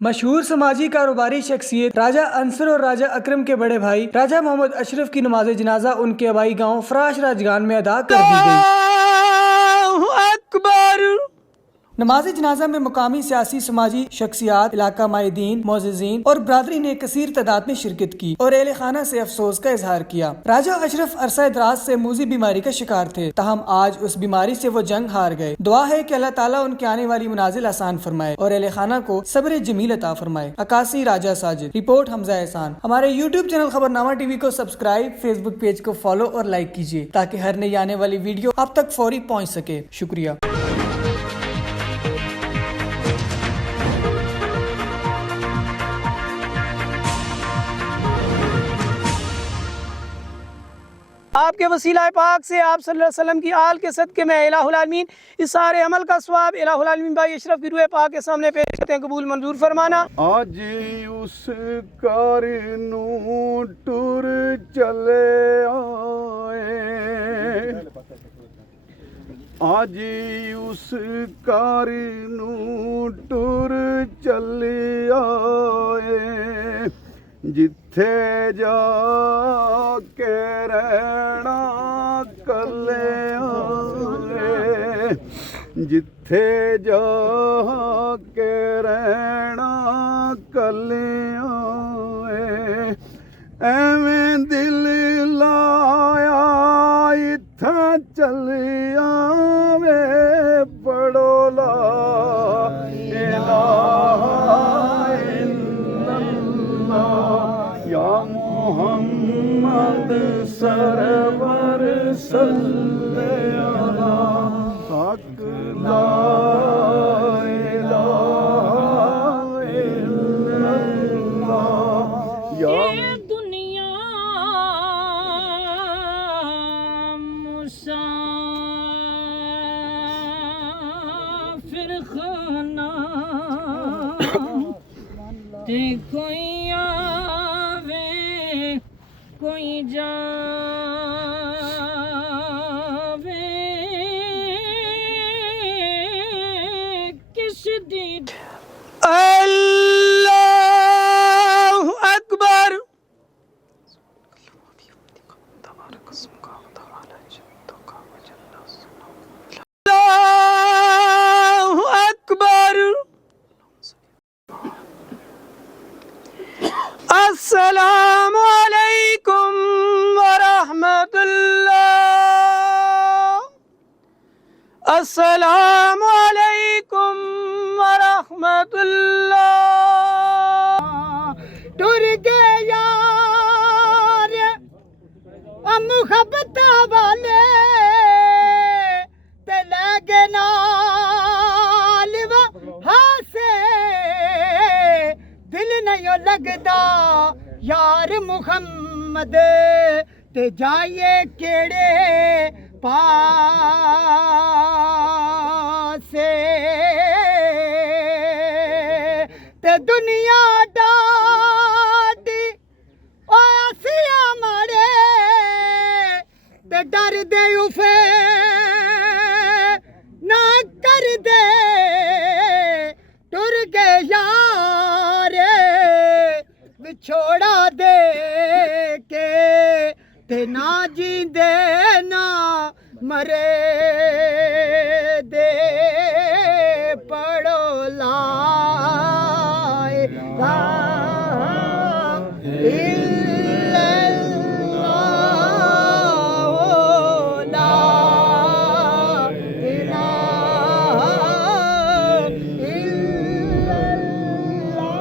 मशहूर समाजी कारोबारी शख्सियत राजा अंसर और राजा अकरम के बड़े भाई राजा मोहम्मद अशरफ की नमाज जनाजा उनके आबाई गांव फराश राजगान में अदा कर दी गई। अल्लाहु अकबर। नमाज जनाजा में मुकामी सियासी समाजी शख्सियात, इलाका माहिदीन, मोअज़्ज़िज़ीन और बरादरी ने कसीर तादाद में शिरकत की और अहले खाना से अफसोस का इजहार किया। राजा अशरफ अरसा दराज से मूजी बीमारी का शिकार थे, ताहम आज उस बीमारी से वो जंग हार गए। दुआ है कि अल्लाह ताला उनके आने वाली मनाजिल आसान फरमाए और अहले खाना को सब्र जमील अता फरमाए। अकासी राजा साजिद। रिपोर्ट हमजा एहसान। हमारे यूट्यूब चैनल खबरनामा टीवी को सब्सक्राइब, फेसबुक पेज को फॉलो और लाइक कीजिए ताकि हर नई आने वाली वीडियो आप तक फौरी पहुँच सके। शुक्रिया। आपके वसीला पाक से आप सल्लल्लाहु अलैहि वसल्लम की आल के सदक़े में इलाहुल आलमीन इस सारे अमल का सवाब इलाहुल आलमीन भाई अशरफ की रूह पाक के सामने पेश करते हैं, कबूल मंजूर फरमाना। आज उस कार नू टुर चले आए, आज उस कार नू टुर चले आए, जिथे जा के रहना कले आए, जिथे जा के रहना कले आए, एवें दिल लाया इत्था चली आवे, पढ़ो ला इलाहा या मोहम्मद सरवर सल्लल्लाहु हक ला इलाहा इल्लल्लाह। या दुनिया मुसाफिर खाना ते कोई कोई जावे किस दिन। अल्लाहु अकबर। अल्लाहु अकबर। अस्सलामु अलैकुम वरहमतुल्लाह। अस्सलामु अलैकुम वरहमतुल्लाह। टुर गए यार मुहब्बत वाले ते लगे नाल हासे, दिल नहीं लगदा यार मुहम्मद ते जाइए केड़े पासे, ते दुनिया डाडी आसिया मारे ते डर दे उफे ना कर दे, टुर गए यार विछोड़ा दे के ते ना जींदे ना मरे।